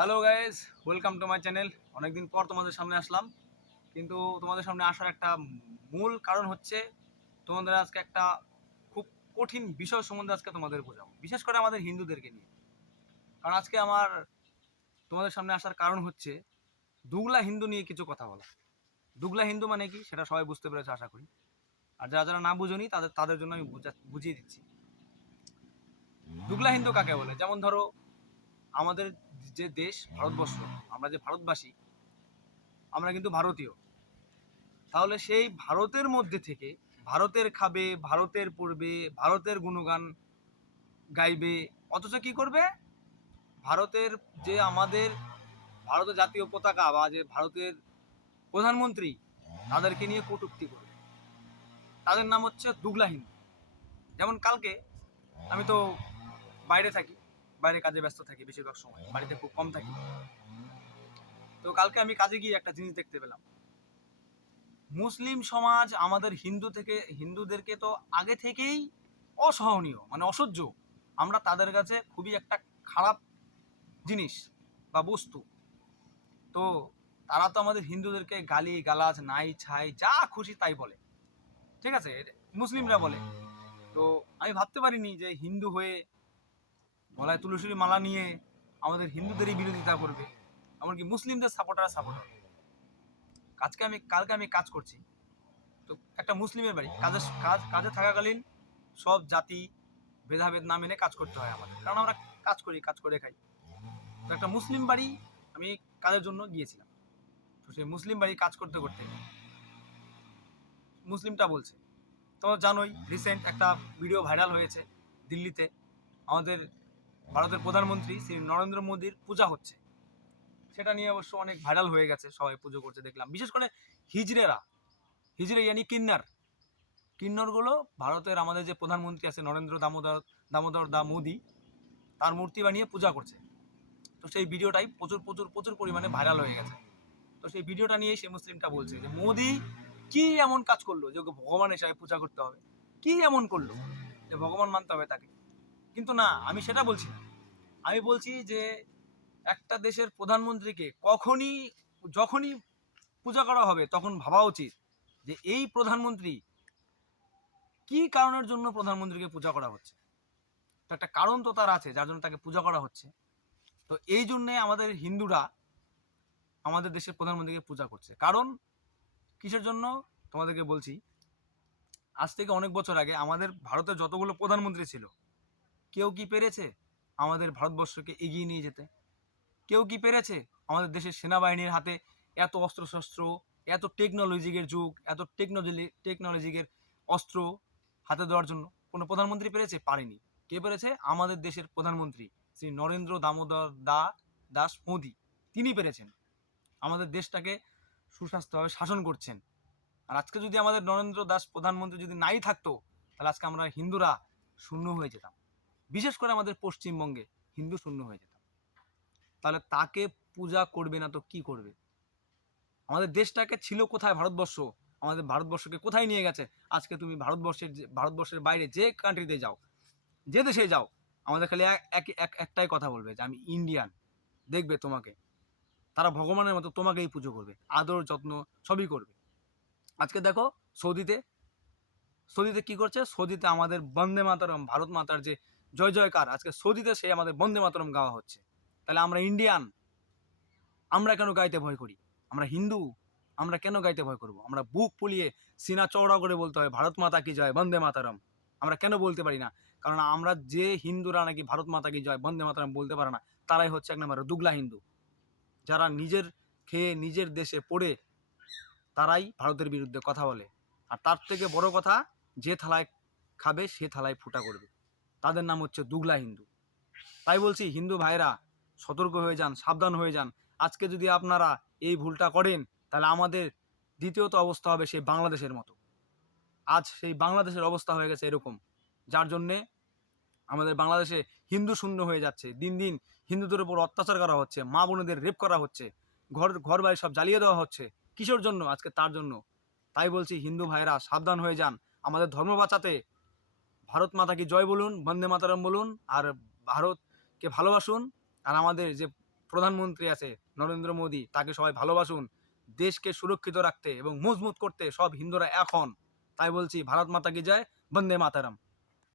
Hello guys, welcome to my channel. অনেকদিন পর তোমাদের সামনে আসলাম, কিন্তু তোমাদের সামনে আসার একটা মূল কারণ হচ্ছে তোমাদের আজকে একটা খুব কঠিন বিষয় সম্বন্ধে আজকে তোমাদের বোঝাবো, বিশেষ করে আমাদের হিন্দুদেরকে নিয়ে। কারণ আজকে আমার তোমাদের সামনে আসার কারণ হচ্ছে দুগলা হিন্দু নিয়ে কিছু কথা বলা। দুগলা হিন্দু মানে কি সেটা সবাই বুঝতে পেরেছে আশা করি, আর যারা যারা না বুঝোনি তাদের তাদের জন্য আমি বুঝিয়ে দিচ্ছি। দুগলা হিন্দু কাকে বলে? যেমন ধরো, আমাদের যে দেশ ভারতবর্ষ, আমরা যে ভারতবাসী, আমরা কিন্তু ভারতীয়। তাহলে সেই ভারতের মধ্যে থেকে ভারতের খাবে, ভারতের পড়বে, ভারতের গুণগান গাইবে, অথচ কি করবে? ভারতের যে আমাদের ভারতের জাতীয় পতাকা বা যে ভারতের প্রধানমন্ত্রী, তাদেরকে নিয়ে কটূক্তি করবে। তাদের নাম হচ্ছে দুগলা হিন্দু। যেমন কালকে, আমি তো বাইরে থাকি, বাইরে কাজে ব্যস্ত থাকি, বেশিরভাগ সময় বাড়িতে খুব কম থাকি। তো কালকে আমি কাজে গিয়ে একটা জিনিস দেখতে পেলাম। মুসলিম সমাজ আমাদের হিন্দুদেরকে তো আগে থেকেই অসহনীয়, মানে অসহ্য। আমরা তাদের কাছে খুবই একটা খারাপ জিনিস বা বস্তু। তো তারা তো আমাদের হিন্দুদেরকে গালি গালাজ নাই ছাই যা খুশি তাই বলে, ঠিক আছে, মুসলিমরা বলে। তো আমি ভাবতে পারিনি যে হিন্দু হয়ে গলায় তুলসীর মালা নিয়ে আমাদের হিন্দুদেরই বিরোধিতা করবে, এমনকি মুসলিমদের সাপোর্টার। কালকে আমি কাজ করছি, তো একটা মুসলিমের বাড়ি, কাজে থাকাকালীন সব জাতি ভেদাভেদ না মেনে কাজ করতে হয় আমাদের, কারণ আমরা কাজ করে খাই। তো একটা মুসলিম বাড়ি আমি কাজের জন্য গিয়েছিলাম। তো সেই মুসলিম বাড়ি কাজ করতে করতে মুসলিমটা বলছে, তো জানোই রিসেন্ট একটা ভিডিও ভাইরাল হয়েছে, দিল্লিতে আমাদের ভারতের প্রধানমন্ত্রী শ্রী নরেন্দ্র মোদীর পূজা হচ্ছে। সেটা নিয়ে অবশ্য অনেক ভাইরাল হয়ে গেছে, সবাই পুজো করছে দেখলাম, বিশেষ করে হিজড়ে ইয়ানি কিন্নরগুলো ভারতের আমাদের যে প্রধানমন্ত্রী আছে নরেন্দ্র দামোদর দামোদর দা মোদী, তার মূর্তি বানিয়ে পূজা করছে। তো সেই ভিডিওটাই প্রচুর প্রচুর প্রচুর পরিমাণে ভাইরাল হয়ে গেছে। তো সেই ভিডিওটা নিয়েই সেই মুসলিমটা বলছে যে মোদী কি এমন কাজ করলো যে ওকে ভগবান হিসাবে পূজা করতে হবে, কি এমন করলো যে ভগবান মানতে হবে তাকে। কিন্তু না, আমি সেটা বলছি না। আমি বলছি যে একটা দেশের প্রধানমন্ত্রীকে যখনই পূজা করা হবে তখন ভাবা উচিত যে এই প্রধানমন্ত্রী কি কারণের জন্য প্রধানমন্ত্রীকে পূজা করা হচ্ছে। তো একটা কারণ তো তার আছে যার জন্য তাকে পূজা করা হচ্ছে। তো এই জন্যে আমাদের হিন্দুরা আমাদের দেশের প্রধানমন্ত্রীকে পূজা করছে। কারণ কিসের জন্য তোমাদেরকে বলছি। আজ থেকে অনেক বছর আগে আমাদের ভারতের যতগুলো প্রধানমন্ত্রী ছিল, কেউ কি পেরেছে আমাদের ভারতবর্ষকে এগিয়ে নিয়ে যেতে? কেউ কি পেরেছে আমাদের দেশের সেনাবাহিনীর হাতে এত অস্ত্রশস্ত্র, এত টেকনোলজিকের যুগ, এত টেকনোলজিকের অস্ত্র হাতে দেওয়ার জন্য কোনো প্রধানমন্ত্রী পেরেছে? পারেনি। কে পেরেছে? আমাদের দেশের প্রধানমন্ত্রী শ্রী নরেন্দ্র দামোদর দাস মোদী, তিনি পেরেছেন। আমাদের দেশটাকে সুস্বাস্থ্যভাবে শাসন করছেন। আর আজকে যদি আমাদের নরেন্দ্র দাস প্রধানমন্ত্রী যদি নাই থাকতো, তাহলে আজকে আমরা হিন্দুরা শূন্য হয়ে যেতাম। বিশেষ করে আমাদের পশ্চিমবঙ্গে হিন্দু শূন্য হয়ে যেতাম। তাহলে তাকে পূজা করবে না তো কি করবে? আমাদের দেশটাকে ছিল কোথায় ভারতবর্ষ, আমাদের ভারতবর্ষকে কোথায় নিয়ে গেছে? আজকে তুমি ভারতবর্ষের বাইরে যে কান্ট্রিতে যাও, যে দেশে যাও, আমাদের খালি একটাই কথা বলবে যে আমি ইন্ডিয়ান। দেখবে তোমাকে তারা ভগবানের মতো তোমাকেই পুজো করবে, আদর যত্ন সবই করবে। আজকে দেখো সৌদিতে সৌদিতে কি করছে? সৌদিতে আমাদের বন্দে মাতরম, ভারত মাতার যে জয় জয়কার, আজকে সৌদিতে সেই আমাদের বন্দে মাতরম গাওয়া হচ্ছে। তাহলে আমরা ইন্ডিয়ান, আমরা কেন গাইতে ভয় করি? আমরা হিন্দু, আমরা কেন গাইতে ভয় করব? আমরা বুক ফুলিয়ে সিনা চওড়া করে বলতে হয় ভারত মাতা কি জয়, বন্দে মাতারম। আমরা কেন বলতে পারি না? কারণ আমরা যে হিন্দুরা নাকি ভারত মাতা কি জয়, বন্দে মাতারম বলতে পারে না, তারাই হচ্ছে এক নম্বর দুগলা হিন্দু। যারা নিজের খেয়ে নিজের দেশে পড়ে তারাই ভারতের বিরুদ্ধে কথা বলে। আর তার থেকে বড় কথা, যে থালায় খাবে সে থালায় ফুটা করবে। তাদের নাম হচ্ছে দুগলা হিন্দু। তাই বলছি হিন্দু ভাইরা, সতর্ক হয়ে যান, সাবধান হয়ে যান। আজকে যদি আপনারা এই ভুলটা করেন, তাহলে আমাদের দ্বিতীয়ত অবস্থা হবে সেই বাংলাদেশের মতো। আজ সেই বাংলাদেশের অবস্থা হয়ে গেছে এরকম, যার জন্যে আমাদের বাংলাদেশে হিন্দু শূন্য হয়ে যাচ্ছে। দিন দিন হিন্দুদের উপর অত্যাচার করা হচ্ছে, মা বোনেদের রেপ করা হচ্ছে, ঘর বাড়ি সব জ্বালিয়ে দেওয়া হচ্ছে। কিসের জন্য? আজকে তার জন্য। তাই বলছি হিন্দু ভাইরা সাবধান হয়ে যান। আমাদের ধর্ম বাঁচাতে ভারত মাতা কি জয় বলুন, বন্দে মাতারম বলুন, আর ভারতকে ভালোবাসুন। আর আমাদের যে প্রধানমন্ত্রী আছে নরেন্দ্র মোদী, তাকে সবাই ভালোবাসুন। দেশকে সুরক্ষিত রাখতে এবং মজবুত করতে সব হিন্দুরা এখন। তাই বলছি, ভারত মাতা কি জয়, বন্দে মাতারাম।